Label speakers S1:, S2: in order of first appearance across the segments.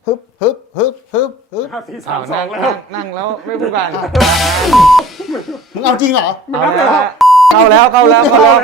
S1: ฮึบ
S2: 5 4 3 2แล้ว
S3: นั่งแล้วไม่พูดกัน
S1: มึงเอาจริงเหรอ
S3: เอาแล้วเข้าแล้ว
S1: เข้าแล้วสวัสดี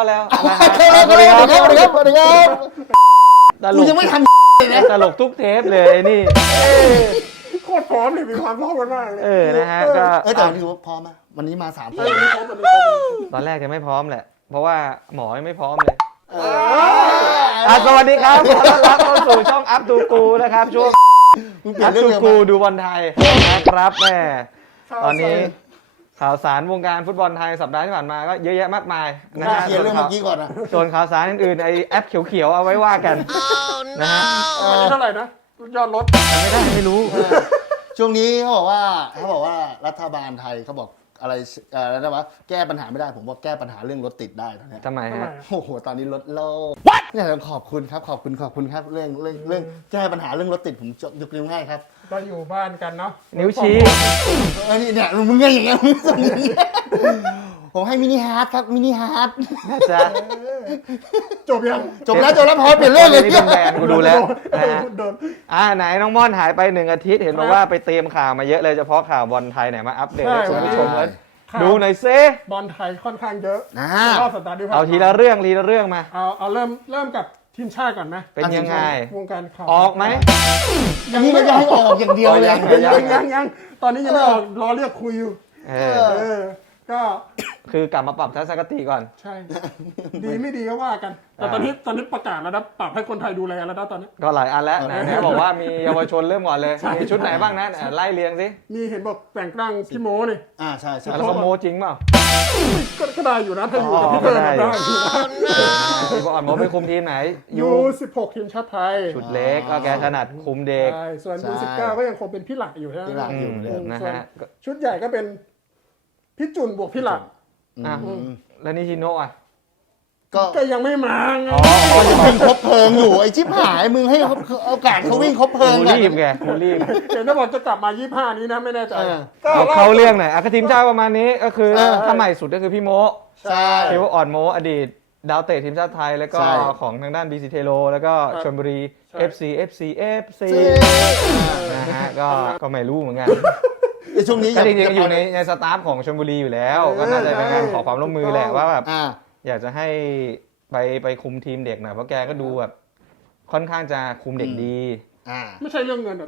S1: ครับ
S3: ตล
S1: กู
S3: ก
S1: ยังไม่ทำเลยนะ
S3: ตลกทุกเทปเลยนี่
S2: โคตรพร้อมเลยมีความพร้อมกันมากเลย
S3: นะฮะก็
S1: แต่วันนี้พร้อมไหมวันนี้มา3 คน
S2: วันนี้พร้อมวันนี้พร้อม
S3: ตอนแรกจะไม่พร้อมแหละ เพราะว่าหมอยังไม่พร้อมเลยสวัสดีครับขอต้อนรับเข้าสู่ช่องอัพดูกูนะครับช่วง
S1: มึงเปลี่ย
S3: อั
S1: น
S3: พ
S1: เรื่อง
S3: ดู
S1: เร็ว
S3: กู
S1: มาก
S3: ดูบอลไทยนะครับแม่ตอนนี้ข่าวสารวงการฟุตบอลไทยสัปดาห์ที่ผ่านมาก็เยอะแยะมากมายนะฮะ
S1: เคลียร์เรื่องเมื่อกี้ก่อนนะ
S3: ส่วนข่าวสารอื่นๆไอแอปเขียวๆเอาไว้ว่ากันนะฮะ
S2: วันนี้เท่าไหร่นะยอดรถ
S3: ไม่รู้
S1: ช่วงนี้เขาบอกว่ารัฐบาลไทยเขาบอกอะไรนะวะแก้ปัญหาไม่ได้ผมบอกแก้ปัญหาเรื่องรถติดได้ตอนนี้
S3: ทำไมฮะ
S1: โอ้โหตอนนี้รถโลกเนี่ยขอบคุณครับเรื่องแก้ปัญหาเรื่องรถติดผมยกนิ้วให้ครับ
S2: ก็อยู่บ้านกันเนาะ
S3: นิ้วชี้
S1: นี่เนี่ยมึงไงอย่างเงี้ยมึงส่งอย่างเงี้ยผมให้มินิฮาร์ดครับมินิฮาร์ด
S3: น่าจะ
S2: จบยัง
S1: จบแล้วพอเปลี่ยนเรื่องเลย
S3: นี่เป็นแบรนด์กูดูแล้วนะฮะ
S2: โดน
S3: ไหนน้องม่อนหายไป1 อาทิตย์เห็นบอกว่าไปเตรียมข่าวมาเยอะเลยเฉพาะข่าวบอลไทยไหนมาอัปเดตให้คุณผู้ชมกันดูหน่อยซิ
S2: บอลไทยค่อนข้างเยอะ
S1: นะ
S2: รอบสัปดาห์ที่ผ่าน
S3: เอา
S2: มา
S3: ทีละเรื่องมา
S2: เอาเริ่มกับทีมชาติก่อนไหม
S3: เป็นยังไง
S2: วงการข่าว
S3: ออกไหม
S1: อันนี้มันจะให้ออกอย่างเดียวเลย
S2: ยังตอนนี้ยังไม่ออกรอเรียกคุยอยู่
S3: เอ
S2: เออก็
S3: คือกลับมาปรับทัศนคติก่อน
S2: ใช่ ดีไม่ดีก็ว่ากัน แต่ตอนนี้ประกาศแล้วนะปรับให้คนไทยดูแลแล้วนะตอนนี้
S3: ก็หลายอันแล้วไหนบอกว่ามีเยาวชนเริ่มก่อนเลย มีชุดไหนบ้างนะไล่เรียงสิ
S2: มีเห็นบอกแต่งตั้งพี่โมนี่
S1: ใช่
S3: แล้วเขาโมจริงเปล่า
S2: ก็ได้อยู่นะถ้าอยู่กับพี่เพิ่มได้อยู่นะ
S3: พี่บอลโมไปคุมทีมไหน
S2: ยู16ทีมชาติไทย
S3: ชุดเล็กก็แกถนัดคุมเด็ก
S2: ใช่ส่วนยู19ก็ยังคงเป็นพี่หลักอยู่ใช่ไหม
S1: ที่หลังอยู่เลย
S3: นะ
S2: ส่วน
S3: ฮะ
S2: ชุดใหญ่ก็เป็นพี่จุนบวกพี่หลัก
S3: อ่ะแล้วนิชิโนะอ่ะ
S2: ก็ยังไม่มาไง
S1: มันจะวิ่งครบเพลิงอยู่ไอ้ชิบหายมึงให้โอกาสเขาวิ่งครบเพลิง
S3: กูรีบไงกูรีบ
S2: เห็นถ้าบอกจะกลับมา25นี้นะไม่แน่ใจก็
S3: เอาเข้าเรื่องหน่อยอ่ะก็ทีมชาติประมาณนี้ก็คือถ้าใหม่สุดก็คือพี่โม
S1: ใช่
S3: พี่ว่าอ่อนโมอดีตดาวเตะทีมชาติไทยแล้วก็
S1: ใช่
S3: ของทางด้านบีซีเทโลแล้วก็ชลบุรี FC นะฮะก็ไม่รู้เหมือนกัน
S1: ในช่วงนี้
S3: ก็จริงๆอยู่ในสตาฟของชลบุรีอยู่แล้ว ก็น่าจะเป็นการขอความร่วมมือแหละว่าแบบอยากจะให้ไปคุมทีมเด็กหน่อยเพราะแกก็ดูแบบค่อนข้างจะคุมเด็กดี
S2: ไม่ใช่เรื่องเงินอ่ะ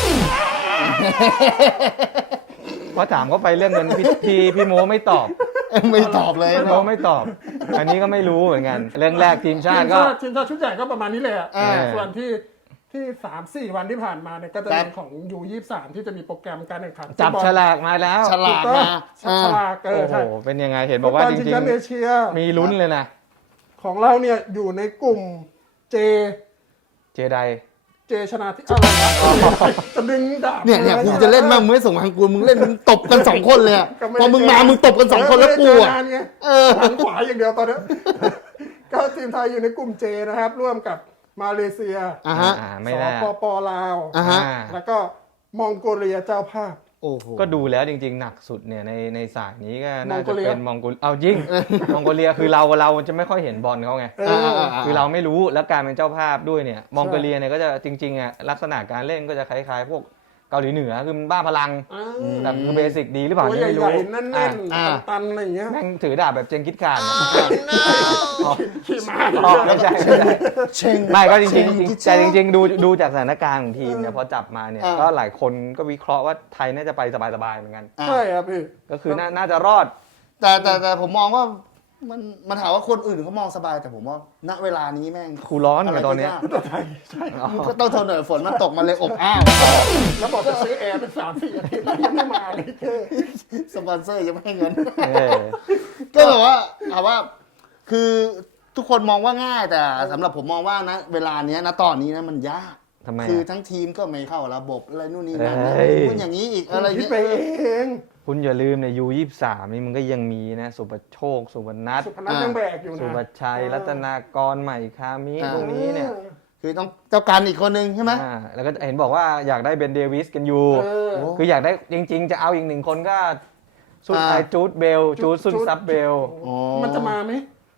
S3: เพราะถามเขาไปเรื่องเงินพี่โมไม่ตอบ
S1: ไม่ตอบเลย
S3: พี่โมไม่ตอบ อันนี้ก็ไม่รู้เหมือนกัน เรื่องแรกทีมชาติก็
S2: ทีมชาติชุดใหญ่ก็ประมาณนี้เลยอ่ะ
S3: อ่า
S2: ส่วนที่3-4 วันที่ผ่านมาเนี่ยก็จะมีของยู23ที่จะมีโปรแกรมการแข่งขัน
S3: จับฉลากมาแล้ว
S1: ฉลาดมา
S2: ฉลาก
S3: โอ้โห
S2: ใช่
S3: เป็นยังไงเห็นบอกว่าจ
S2: ชิง
S3: ริ
S2: แช
S3: ง
S2: มป์เอเชีย
S3: ๆมีลุ้นเลยนะ
S2: ของเราเนี่ยอยู่ในกลุ่มเจ
S3: เจได
S2: ชนะที่อะไรนะจะดึงดาบ
S1: เนี่ยกูจะเล่นมากมึงไม่ส่งทางกูมึงเล่นมึงตบกัน2 คนเลยพอมึงมามึงตบกัน 2 คนแล้วกูอ่ะ
S2: หลังขวาอย่างเดียวตอนนี้ ก็ทีมไทยอยู่ในกลุ่มเจนะครับ ร่วมกับมาเลเซีย
S3: ไม่
S2: ส
S3: น่า
S2: ปปลาว แล้วก็มองโกเลียเจ้าภาพ
S1: โอ้โห
S3: ก็ดูแล้วจริงๆ หนักสุดเนี่ยในสายนี้ก็น่าจะ
S2: มองโกเลีย
S3: เป็นมองโกเลียเอาจริง มองโกเลียคือเราจะไม่ค่อยเห็นบอลเขาไง คือเราไม่รู้แล้วการเป็นเจ้าภาพด้วยเนี่ยมองโกเลียเนี่ยก็จะจริงๆอ่ะลักษณะการเล่นก็จะคล้ายๆ พวกเกาหลีเหนือคือมันบ้าพลังแบบคือเบสิกดีหรือเปล่า
S2: ตัว
S3: ไม่
S2: ให
S3: รู้
S2: ญ่ๆแน่นๆตันๆอะไรอย่างเงี้ย
S3: แม่งถือดาบแบบเจงกิสข่านอะ
S2: ขี่ม้า
S3: อ๋อไม่ใช่
S1: เชง
S3: ไม่ก็จริงๆแต่จริงๆดูจากสถานการณ์ของทีมเนี่ยพอจับมาเนี่ยก็หลายคนก็วิเคราะห์ว่าไทยน่าจะไปสบายๆเหมือนกัน
S2: ใช่ครับพี่
S3: ก็คือน่าจะรอด
S1: แต่ผมมองว่ามันถามว่าคนอื่นเขามองสบายแต่ผมว่าณเวลานี้แม่ง
S3: ครูร้อนกันตอนเนี้ย
S1: มึงก็ต้องทนหน่อยฝนมันตกมาเลยอบอ้าว
S2: แล้วบอกจะซื้อแอร์เป็น3-4 อาทิตย์แล้วยังไม่มาเลย
S1: สปอนเซอร์ยังไม่ให้เงิน
S3: เออ
S1: ก็แบบว่าถามว่าคือทุกคนมองว่าง่ายแต่สำหรับผมมองว่านะเวลาเนี้ยนะตอนนี้นะมันยาก
S3: ทำไม
S1: คือ
S3: อะ
S1: ทั้งทีมก็ไม่เข้าระบบอะไรนู่นนี่นั่น
S3: เฮ้ย
S1: พูดอย่างนี้อีกอะไร
S2: คิด
S1: เงี้ย
S2: ไปเอง
S3: คุณอย่าลืมในU23นี่มันก็ยังมีนะสุปโชคสุวรรณัท
S2: สุพนัทยังแบกอยู่นะ
S3: สุภชัยรัตนากรใหม่คามิพวกนี้เนี่ย
S1: คือต้องเจ้าการอีกคนนึงใช่ไหม
S3: แล้วก็เห็นบอกว่าอยากได้เบนเดวิสกันอยู่ คืออยากได้จริงๆ จะเอาอีก1 คนก็ซุนไอจูดเบลจูดซุนซับเบล
S2: มันจะมาไหม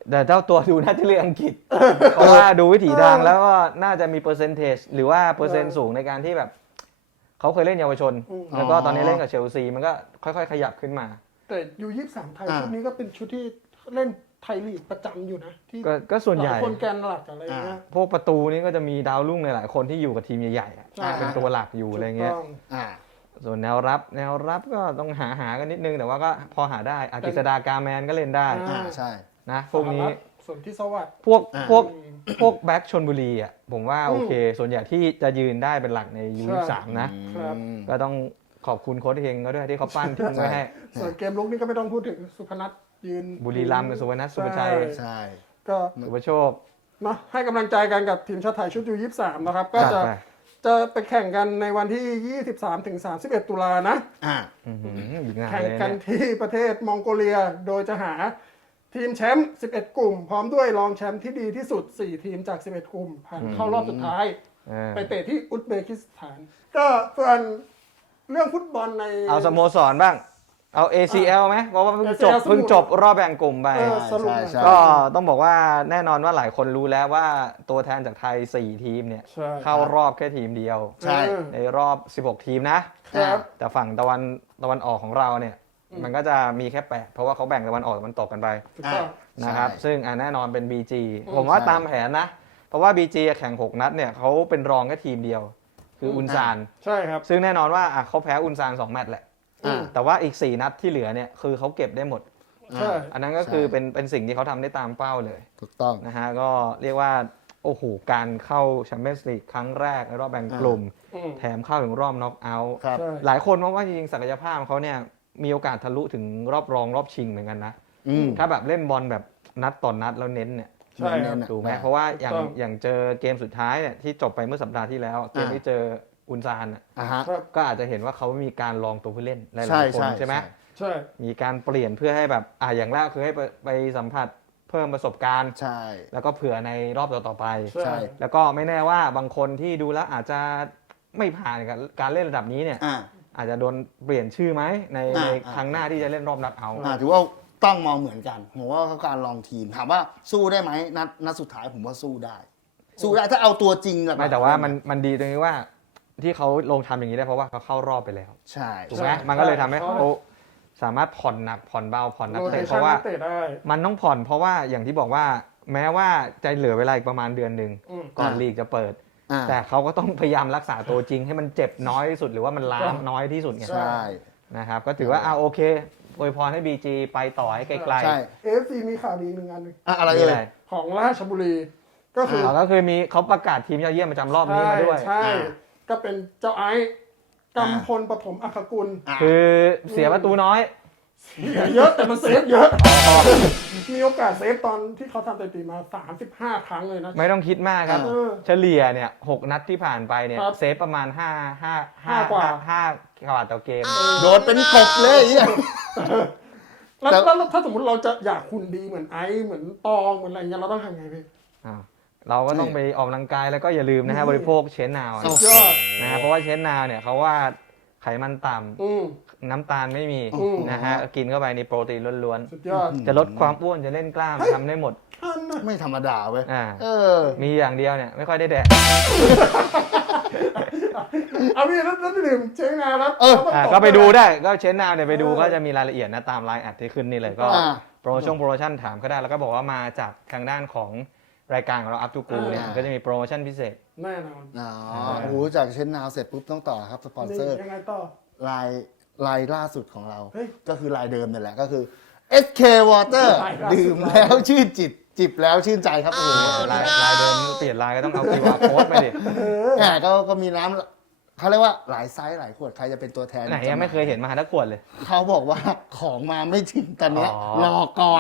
S3: แต่เจ้าตัวดูน่าจะเรียนอังกฤษ เพราะว่าดูวิถีทางแล้วก็น่าจะมีเปอร์เซนเทจหรือว่าเปอร์เซ็นต์สูงในการที่แบบเขาเคยเล่นเยาวชน แล้วก็ตอนนี้เล่นกับเชลซีมันก็ค่อยๆขยับขึ้นมา
S2: แต่U23ไทยชุดนี้ก็เป็นชุดที่เล่นไทยลีกประจำอยู่นะที่
S3: ก็ส่วนใหญ่
S2: คนแกนหลักอะไรเงี้ย
S3: พวกประตูนี้ก็จะมีดาวรุ่งหลายๆคนที่อยู่กับทีมใหญ่ๆอะ
S2: ใช่
S3: เป็นตัวหลักอยู่อะไรเงี้ย
S2: ถูกต้อง
S1: อ่า
S3: ส่วนแนวรับก็ต้องหากันนิดนึงแต่ว่าก็พอหาได้อากิสดากาแมนก็เล่นได้
S1: ใช่
S3: นะพวกนี้
S2: ส่วนที่สวัสดิ์
S3: พวก
S1: อ่า
S3: พวกพวกแบ็กชนบุรีอ่ะผมว่าโอเค ส่วนใหญ่ที่จะยืนได้เป็นหลักในยู
S2: ใช่
S3: สามนะ
S2: ครับ
S3: ก็ต้องขอบคุณโค้ชเฮงก็ด้วยที่เขาปั้นทีมไว้ให้
S2: ส่วนเกมลุกนี่ก็ไม่ต้องพูดถึงสุพนัทยืน
S3: บุรีรัมย์กับสุวรรณสุภชัย
S1: ใช่
S2: ก็
S3: สุภโชค
S2: เนาะให้กำลังใจกันกับทีมชาติไทยชุดU23นะครับก็จะ
S3: ไป
S2: จะไปแข่งกันในวันที่ 23 ถึง 31 ตุลานะ
S1: อ่า
S3: อื้อหืออีกงาน
S2: แข่ง
S3: เลย
S2: กัน
S3: เนี่ย
S2: ที่ประเทศมองโกเลีย โดยจะหาทีมแชมป์ 11 กลุ่ม พร้อมด้วยรองแชมป์ที่ดีที่สุด 4 ทีมจาก 11 กลุ่ม ผ่านเข้ารอบสุดท้าย ไปเตะที่อุซเบกิสถาน ก็ส่วนเรื่องฟุตบอลใน
S3: เอาสโมสรบ้าง เอา ACL ไหมเพราะว่าเพิ่งจบรอบแบ่งกลุ่มไป
S2: สรุปหน่อย
S1: ใช่
S3: ก็ต้องบอกว่าแน่นอนว่าหลายคนรู้แล้วว่าตัวแทนจากไทย 4 ทีมเนี่ย
S2: ใช่
S3: เข้ารอบแค่ทีมเดียว
S1: ใช่
S3: ในรอบ 16 ทีมนะ
S2: ครับ
S3: แต่ฝั่งตะวันออกของเราเนี่ย มันก็จะมีแค่8เพราะว่าเขาแบ่งตะวันออกตะวันตกกันไป
S2: ถูกต้อง
S3: นะครับ
S1: ใช่
S3: ซึ่งแน่นอนเป็น BG ผมว่า
S1: ใช่
S3: ตามแผนนะ เพราะว่า BG แข่ง 6 นัดเนี่ยเขาเป็นรองแค่ทีมเดียว คืออุนซาน
S2: ใช่ครับ
S3: ซึ่งแน่นอนว่าเขาแพ้อุนซาน2 แมตช์แหละ
S1: อ่า
S3: แต่ว่าอีก 4 นัดที่เหลือเนี่ยคือเขาเก็บได้หมด
S2: ใช่
S3: อันนั้นก็คือเป็นสิ่งที่เขาทำได้ตามเป้าเลย
S1: ถูกต้อง
S3: นะฮะก็เรียกว่าโอ้โหการเข้าแชมเปี้ยนส์ลีกครั้งแรกในรอบแบ่งกลุ่ม
S2: อืม
S3: แถมเข้าถึงรอบน็อกเอาท์
S1: ครับ
S2: ใช่
S3: หลายคนมองว่าจริงๆศักยภาพของเขาเนี่ยมีโอกาสทะลุถึงรอบรองรอบชิงเหมือนกันนะ
S1: อืม
S3: ถ้าแบบเล่นบอลแบบนัดต่อนนัดแล้วเน้นเนี่ย
S2: ใช่ครับ
S3: ถูกไหมเพราะว่าอย่าง
S2: ถูกต้อง
S3: อย่างเจอเกมสุดท้ายเนี่ยที่จบไปเมื่อสัปดาห์ที่แล้ว เกมที่เจออุนซานน่ะ
S1: อ่าฮะ
S2: ครับ
S3: ก็อาจจะเห็นว่าเขามีการลองตัวผู้เล่นหลา
S1: ใช่
S3: ยๆคน
S1: ใช่
S3: ใช่ไหม
S2: ใช่
S3: มีการเปลี่ยนเพื่อให้แบบอย่างแรกคือให้ไปสัมผัสเพิ่มประสบการณ์
S1: ใช่
S3: แล้วก็เผื่อในรอบต่อๆไป
S1: ใช่
S3: แล้วก็ไม่แน่ว่าบางคนที่ดูแล้วอาจจะไม่ผ่านกับการเล่นระดับนี้เนี่ย
S1: อ่า
S3: อาจจะโดนเปลี่ยนชื่อไหมใน
S1: อ่า
S3: ครั้งหน้าที่จะเล่นรอบนัดเอาท์
S1: ถือว่าต้องมองเหมือนกันผมว่าเขาการลองทีมถามว่าสู้ได้ไหมนัดสุดท้ายผมว่าสู้ได้ สู้ได้ถ้าเอาตัวจริงหลักๆ
S3: ไม่แต่ว่ามันดีตรงที่ว่าที่เขาลงทำอย่างนี้ได้เพราะว่าเขาเข้ารอบไปแล้ว
S1: ใช่
S3: ถูกไหมมันก็เลยทำให้เขาสามารถผ่อนหนักผ่อนเบาผ่อนนัก
S2: โรเต
S3: เตะเพ
S2: ชั่น
S3: ราะว่า
S2: นักเตะได้
S3: มันต้องผ่อนเพราะว่าอย่างที่บอกว่าแม้ว่าจะเหลือเวลาอีกประมาณเดือนหนึ่ง
S2: อืม
S3: ก่อนลีกจะเปิด
S1: อ่า
S3: แต่เขาก็ต้องพยายามรักษาตัวจริงให้มันเจ็บน้อยที่สุดหรือว่ามันล้าน้อยที่สุดไง
S1: ใช่
S3: นะครับก็ถือว่าโอเคอวยพรให้ BG ไปต่อให้ไกล
S1: ใช่
S2: AFC มีข่าวดีหนึ่งอันหนึ่ง
S1: อะไร
S3: ๆนี่
S1: เอ่
S3: อะไร
S1: ย
S2: ของราชบุรี ก็คือ
S3: ก็คือมีเขาประกาศทีมยอดเยี่ยมประจำรอบนี้มาด้วย
S2: ใช่
S1: อ่า
S2: ก็เป็นเจ้าไอซ์กำพลปฐมอัครกุล
S1: อ่า
S3: คือเสียประตูน้อย
S2: เสียเยอะแต่มันเซฟเยอะ มีโอกาสเซฟตอนที่เขาทำสถิติมา 35 ครั้งเลยนะ
S3: ไม่ต้องคิดมากครับ
S2: เออ
S3: เฉลี่ยเนี่ย6 นัดที่ผ่านไปเนี่ย
S2: ครับ
S3: เซฟประมาณ
S2: ห้ากว่า
S3: 5 กว่าต่อเกม
S1: โดนเป็นกบเลยไอ้เหี้ย
S2: แล้ว
S1: แต่
S2: แล้วถ้าสมมติเราจะอยากคุณดีเหมือนไอซ์เหมือนตองเหมือนอะไรเงี้ยเราต้องทำไงพี่
S3: อ้าวเราก็ต้องไปออกกำลังกายแล้วก็อย่าลืมนะฮะบริโภคเชนนาว
S1: โอ้
S2: ยอด
S3: นะฮะเพราะว่าเชนนาวเนี่ยเขาว่าไขมันต่ำ
S2: อืม
S3: น้ำตาลไม่มี
S2: อืม
S3: นะฮะกินเข้าไปในโปรตีนล้วน
S2: สุดยอด
S3: ๆ จะลดความอ้วนจะเล่นกล้ามทำได้หมด
S2: อันน่ะ
S1: ไม่ธรรมดาเว้ย
S3: อ่า
S1: เออ
S3: มีอย่างเดียวเนี่ยไม่ค่อยได้แดก
S2: เอาพี่แล้วดื่มเช้งนาแล้ว
S1: เออ
S2: แล้ว
S3: ก็ไปดูได้ก็เชนนาวเนี่ยไปดูก็จะมีรายละเอียดนะตามไลน์แอดที่ขึ้นนี่เลยก็
S1: อ่า
S3: โปรโมชั่นถามก็ได้แล้วก็บอกว่ามาจากทางด้านของรายการของเราอัพทูกูเนี่ยก็จะมีโปรโมชั่นพิเศษ
S2: แน่นอน
S1: อ๋อโอ้โหจากเช่นนาวเสร็จปุ๊บต้องต่อครับสปอนเซอร์
S2: นี่ยังไงต่อ
S1: ลายล่าสุดของเรา
S2: เฮ้ย
S1: ก็คือลายเดิมนี่แหละก็คือ SK Water
S2: ลายล่าสุด
S1: ดื่มแล้วชื่นจิบแล้วชื่นใจครับโอ้โห
S3: ลายเดิมเปลี่ยนลายก็ต้องเอา QR code ไปดิ
S1: แหมก็มีน้ำเขาเรียกว่าหลายไซส์หลายขวดใครจะเป็นตัวแทน
S3: ไหนยังไม่เคยเห็นมาทักขวดเลย
S1: เขาบอกว่าของมาไม่ถึงตอนเนี้ย
S3: อ๋อ
S1: รอก่อน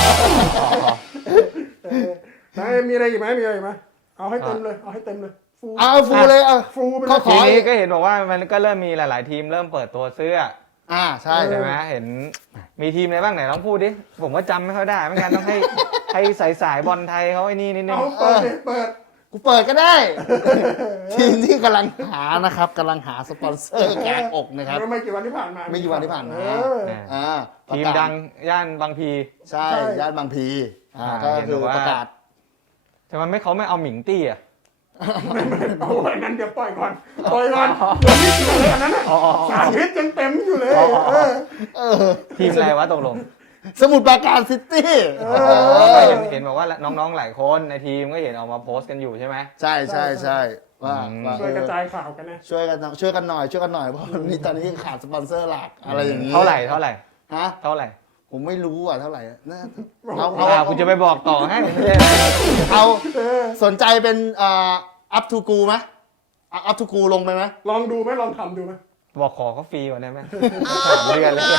S2: ไหนมีอะไรอีกไหมมีอะไรอีกไหมเอาให้เต็มเลยเอาให้เต็มเลยฟู
S1: เอาฟูเลยเอา
S2: ฟูไปเล
S1: ก็
S2: ย
S1: ข
S3: ที
S1: อ
S3: นี้ก็เห็นบอกว่ามันก็เริ่มมีหลาย ๆ ทีมเริ่มเปิดตัวเสื้อ
S1: ใช่
S3: ใช่ไหมเห็นมีทีมอะไรบ้างไหนลองพูดดิผมก็จำไม่ค่อยได้ไม่งั้นต้องให้สายบอลไทยเขาไอ้นี่นิดนึง
S2: เอาเปิดดิเปิด
S1: กูเปิดก็ได้ ทีมที่กำลังหานะครับกำลังหาสปอนเซอร์แกงอกนะครับ
S2: เมื่อไม่กี่วันที่ผ่านมา
S1: ไม่กี่วันที่ผ่านมา
S2: เออ
S1: อ่าประ
S3: ทีม
S1: กาศ
S3: ดังย่านบางพี
S1: ใช่ย่านบางพีก็
S3: เห็น
S1: คือ
S3: ว่า
S1: ประกาศ
S3: แต่มันไม่เขาไม่เอาหมิงตี้อ่ะ
S2: เอาไว้งั้นเดี๋ยวปล่อยก่อนเดี๋ยวไม่เกี่ยวเลยอันนั้นน่ะสาธิตยังเต็มอยู่เลย
S3: ทีมอะไรวะตกลง
S1: สมุทรปราการซิตี้
S3: ก็เห็นบอกว่าน้องๆหลายคนในทีมก็เห็นออกมาโพสต์กันอยู่ใช่ไหม
S1: ใช่ว่า
S2: ช่วยกระจายข่าวกันนะ
S1: ช่วยกันหน่อยเพราะนี่ตอนนี้ขาดสปอนเซอร์หลักอะไรอย่างนี้
S3: เท่าไหร่
S1: ฮะ
S3: เท่าไหร่
S1: ผมไม่รู้เท่าไหร่น่า
S3: คุณจะไปบอกต่อให้ไม่ใช่
S1: เอาสนใจเป็นup to go ไหมup to go ลงไปไหม
S2: ลองดูไหมลองทำดูไหม
S3: บอกขอเขาฟรีกว่าได้ไหม3 เดือนเลย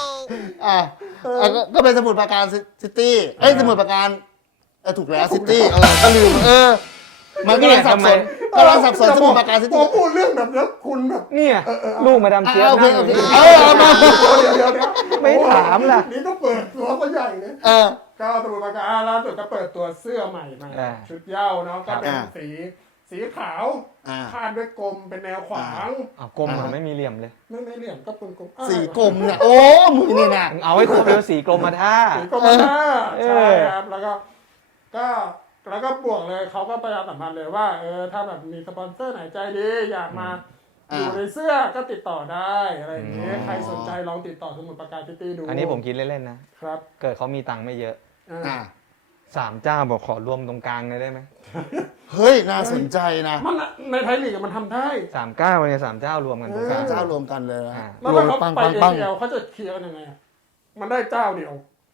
S1: ก็เป็นสมุทรปราการซิตี้สมุทรปราการถูกแล้วซิตี้ก็ลืมมันก็เลยสับสนสมุทรปราการซิ
S2: ผ
S1: ตี้
S2: มพูดเรื่องแบบนี้คุณแบบ
S3: เนี่ยลูกมาดามเชียบ
S1: โอเค
S3: นั่งอยู่นี่
S1: มา
S2: เดี๋ยว
S3: ไม่ถามล่ะ
S2: นี่ก็เปิดตัวก็ใหญ่เลยก็สมุทรปราการล่าสุดก็เปิดตัวเสื้อใหม่มาชุดเหย้าเนาะก็เป็นสีขาวคาดด้วยกลมเป็นแนวขวาง
S3: กลมมันไม่มีเหลี่ยมเลย
S2: ไม่เหลี่ยมก็เป็นกลม
S1: สีกลมเนี่ยโอ้มือนี่นะ
S3: เอาให้ครบเลยสีกลมมาท่า
S2: สีกลมใช่ครับแล้วก็บวกเลยเขาก็ประชาสัมพันธ์เลยว่าถ้าแบบมีสปอนเซอร์ไหนใจดีอยากมาอยู่ในเสื้อก็ติดต่อได้อะไรอย่างเงี้ยใครสนใจลองติดต่อสมุทรปราการซิตี้ดู
S3: อันนี้ผมคิดเล่นๆนะครับ เกิดเขามีตังค์ไม่เยอะ3 เจ้าบอกขอรวมตรงกลางเลยได้ไหม
S1: เฮ้ยน่าสนใจนะ
S2: มันในไทยลีกมันทำได้
S3: 39เนี่ย3 เจ้ารวมกันตรงกลาง
S1: เจ้ารวมกันเลยนะ
S2: แล้วถ้าเขาไปเอเอลเขาจะเคลียร์กันยังไงมันได้เจ้าเดียว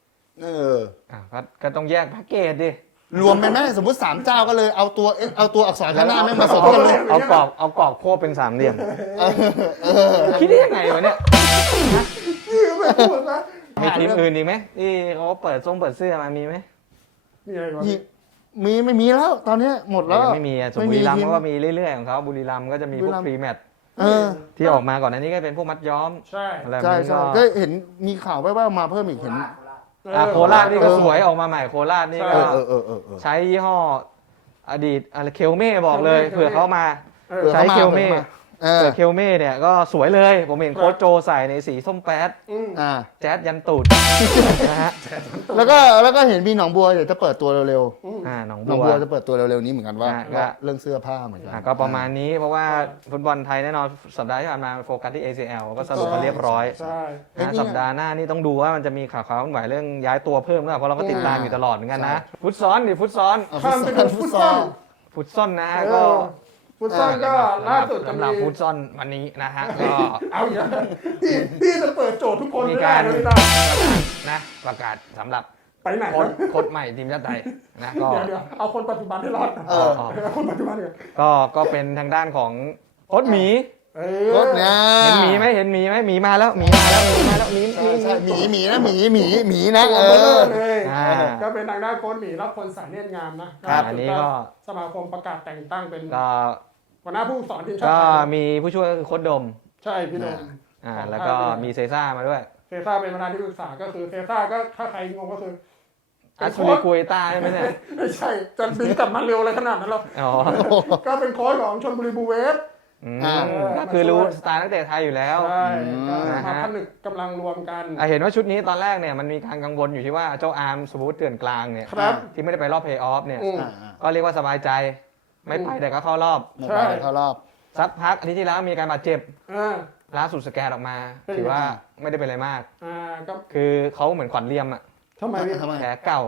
S3: ก็ต้องแยกแพ็กเกจดิ
S1: รวมไปไหมสมมติ3เจ้าก็เลยเอาตัวอักษรข้างหน้าไม่มาสมกันเลย
S3: เอากรอบโค้บเป็น3 เหลี่ยมคิดได้ยังไงวะเนี่ย
S2: ไม่พูดนะ
S3: มีทีมอื่นอีกไหมที่เขาเปิดเสื้อมามีไหม
S2: มีอะไรก่อน
S1: ไม่มีแล้วตอนนี้หมดแล้ว
S3: ไม่มีสมบุรีรัมย์ก็มีเรื่อยๆของเขาบุรีรัมย์ก็จะมีพวกพรีแมตช์ที่ออกมาก่อนอันนี้ก็เป็นพวกมัดย้อม
S2: ใช่
S3: อะไรแบบ
S1: ใช่
S3: นี้
S1: ก็เห็นมีข่าวแว่วๆมาเพิ่มอีกเห็น
S3: โคราชนี่ก็สวยออกมาใหม่โคราชนี่ก็
S1: ใช่
S3: ใช้ยี่ห้ออดีตอะไรเคลเม่บอกเลยเผื่อเขามาใช้เคลเม่เคลเม่เนี่ยก็สวยเลยผมเห็นโค้ชโจใส่ในสีส้มแป๊ดแจ๊ดยันตูดนะฮะ
S1: แล้วก็เห็นมีหนองบัวเดี๋ยวจะเปิดตัวเร็ว
S3: หนอง
S1: ๆหนอง
S3: บั
S1: บั
S3: ว
S1: วจะเปิดตัวเร็วๆนี้เหมือนกันว่า
S3: ก็
S1: เรื่องเสื้อผ้าเหมือนกัน
S3: ก็ประมาณนี้เพราะว่าฟุตบอลไทยแน่นอนสัปดาห์ที่ผ่านมาโฟกัสที่ ACL ก็สรุปมาเรียบร้อย
S2: ใช่
S3: สัปดาห์หน้านี่ต้องดูว่ามันจะมีข่าวเคลื่อนไหวเรื่องย้ายตัวเพิ่มหรือเปล่าเพราะเราก็ติดตามอยู่ตลอดเหมือนกันนะฟุตซ้อนฟุตซ้อน
S2: ข้ามไปดูฟุตซอล
S3: ฟุตซ้อนนะฮะก็
S2: ฟุตซอลก็ล่าสุดจะ
S3: สำหรับ
S2: มี
S3: ฟุตซ้อนวันนี้นะฮะก็
S2: เอาอย่างพี่จะเปิดโจทย์ทุกคน
S3: มี
S2: ไม่
S3: กา
S2: ได้
S3: ร
S2: นะพี่ตา
S3: นะประกาศสำหรับ
S2: ไปไหน
S3: โค้ชใหม่ทีมชาติไทยนะก็
S2: เดี๋ยวเอาคนปัจจุบันให้รอดเอาคนปัจจุบันก่อน
S3: ก็เป็นทางด้านของโค้ชหมี
S1: รถเนี่ย
S3: เห็นหมีไหมหมีมาแล้วหมี
S1: ใช่หมีนะหมีนะ
S2: ก็เป็นทางด้านโค้ชหมีรับคนสายเนียนงามนะอันนี้ก็สมาคมประกาศแต่งตั้งเป็นหัวหน้าผู้สอนทีมชาติ
S3: ก็มีผู้ช่วยโค้ชดม
S2: ใช่พี่ดม
S3: แล้วก็มีเซซ่ามาด้วย
S2: เซซ่าเป็นประธานที่ปรึกษาก็คือเซซ่าก็ถ้าใครงงก็คือ
S3: อัสซูริกุยต้าใช่ไหมเนี่ย
S2: ไม่ใช่จะบินกลับมาเร็วอะไรขนาดนั้นหรอกก็เป็นโค้ชของชลบุรีบูเวฟ
S3: ก็คือรู้สไตล์นักเตะไทยอยู่แล้ว
S2: ใช่มาผนึกกำลังรวมกัน
S3: เห็นว่าชุดนี้ตอนแรกเนี่ยมันมีการกังวลอยู่ที่ว่าเจ้าอาร์มสมูทเถื่อนกลางเนี่ยที่ไม่ได้ไปรอบเพลย์ออฟเนี่ยก็เรียกว่าสบายใจไม่ไปแต่ก็เข้า
S1: ไ
S3: รอบ
S1: ม่ไปเข้ารอบ
S3: สักพักอาทิตย์ที่แล้วมีการบาดเจ็บล่าสุดสแกนออกมาถือว่าไม่ได้เป็นอะไรมากคือเขาเหมือนขวัญเลี่ยมอ่ะ
S2: ทำไม
S3: แผลเก่า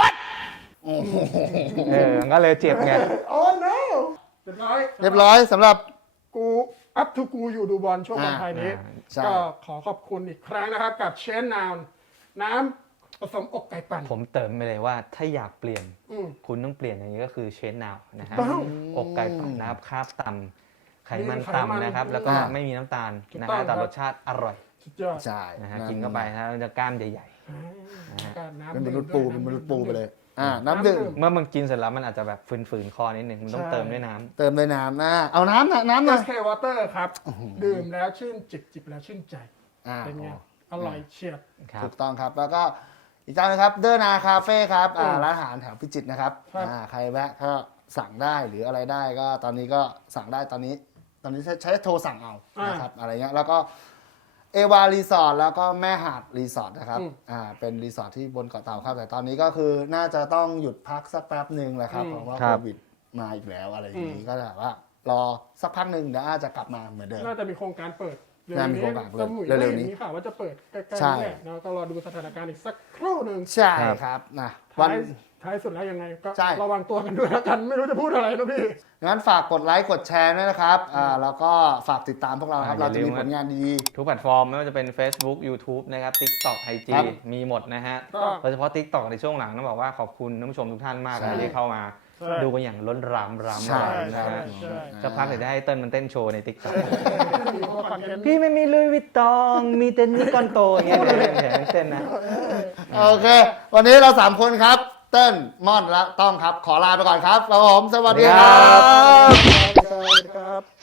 S3: ก็เลยเจ็บไง
S2: โอ้ no เรียบ
S1: ร้อยสำหรับ
S2: กูอัพทูกูอยู่ดูบอลช่วงวันไทยนี้ก็ขอขอบคุณอีกครั้งนะครับกับเชนนาวน้ำผสมอกไก่ปั่น
S3: ผมเติมไปเลยว่าถ้าอยากเปลี่ยนคุณต้องเปลี่ยนอย่างนี้ก็คือเชนนาวนะฮะอกไก่ปั่นนะครับคาร์บต่ำไขมันต่ำนะครับแล้วก็ไม่มีน้ำตาลนะฮะแต่รสชาติอร่อย
S2: สุดยอด
S1: ใช่
S3: นะฮะกินเข้าไปนะจะกล้ามใหญ่
S1: ๆเป็นมนุษย์ปูไปเลยน้ำดื่ม
S3: เมื่อมันกินเสร็จแล้วมันอาจจะแบบฝืนๆคอนิดนึงมันต้องเติมด้วยน้ำ
S1: นะเอาน้ำนะ
S2: แค่วอเตอร์ครับดื่มแล้วชื่นจิบแล้วชื่นใจเป็นไงอร่อยเฉียบ
S1: ถูกต้องครับแล้วก็อีกเจ้านึงครับเดอร์นาคาเฟ่ครับร้านอาหารแถวพิจิตรนะครับใครแวะก็สั่งได้หรืออะไรได้ก็ตอนนี้ก็สั่งได้ตอนนี้ใช้โทรสั่งเอานะครับอะไรเงี้ยแล้วก็เอวารีสอร์ทแล้วก็แม่หาดรีสอร์ทนะครับ
S2: อืม
S1: เป็นรีสอร์ทที่บนเกาะเต่าครับ แต่ตอนนี้ก็คือน่าจะต้องหยุดพักสักแป๊บหนึ่งแหละครับ เพราะว่า
S3: ครั
S1: โค
S3: บ
S1: วิดมาอีกแล้วอะไรอย่างนี้ก็แบบว่ารอสักพักหนึ่งเดี๋ยวอาจจะกลับมาเหมือนเดิม
S2: น่าจะมีโครงการเปิดเร็ว
S1: น่ามี
S2: นี้
S1: โครงการเปิด
S2: สมุย
S1: เร็วๆนี้
S2: มีข่าวว่าจะเปิดใกล้ๆ
S1: ใช่
S2: นี่แหละแล้วก็รอดูสถานการณ์อีกสักครู่หนึ่ง
S1: ใช่ครับนะวัน
S2: ท้ายสุดแล้วยังไงก็
S1: ใช่
S2: ระวังตัวกันด้วยแล้วกันไม่รู้จะพูดอะไรนะพี่
S1: งั้นฝากกดไลค์กดแชร์ด้วยนะครับแล้วก็ฝากติดตามพวกเราครับ เราจะมีผลงานดี
S3: ทุกแพลตฟอร์มไม่ว่าจะเป็น Facebook YouTube นะครับ TikTok IG
S1: ครับ
S3: มีหมดนะฮะ
S2: ครับ
S3: โดยเฉพาะ TikTok ในช่วงหลังต้องบอกว่าขอบคุณท่านผู้ชมทุกท่านมาก
S1: ใช่
S3: นะที่เข้ามา
S2: ใช่
S3: ดูกันอย่างล้นหลามราม
S1: ใช่
S3: นะฮะ
S2: ใช่
S3: สักพักเดี๋ยวจะให้เติ้ลมันเต้นโชว์ใน TikTok
S2: มีพวกคอนเทนต์
S3: พี่ไม่มีลุยวิตตอง มีเต้นนี่ก้อนโตอย่างเงี้ยเดี๋ยวเต้นนะ
S1: โอเค วันนี้เรา 3 คนครับ เติ้ลม่อนและต้องครับ ขอลาไปก่อนครับครับผม สวัสดีครับ
S2: สวัสดีครับ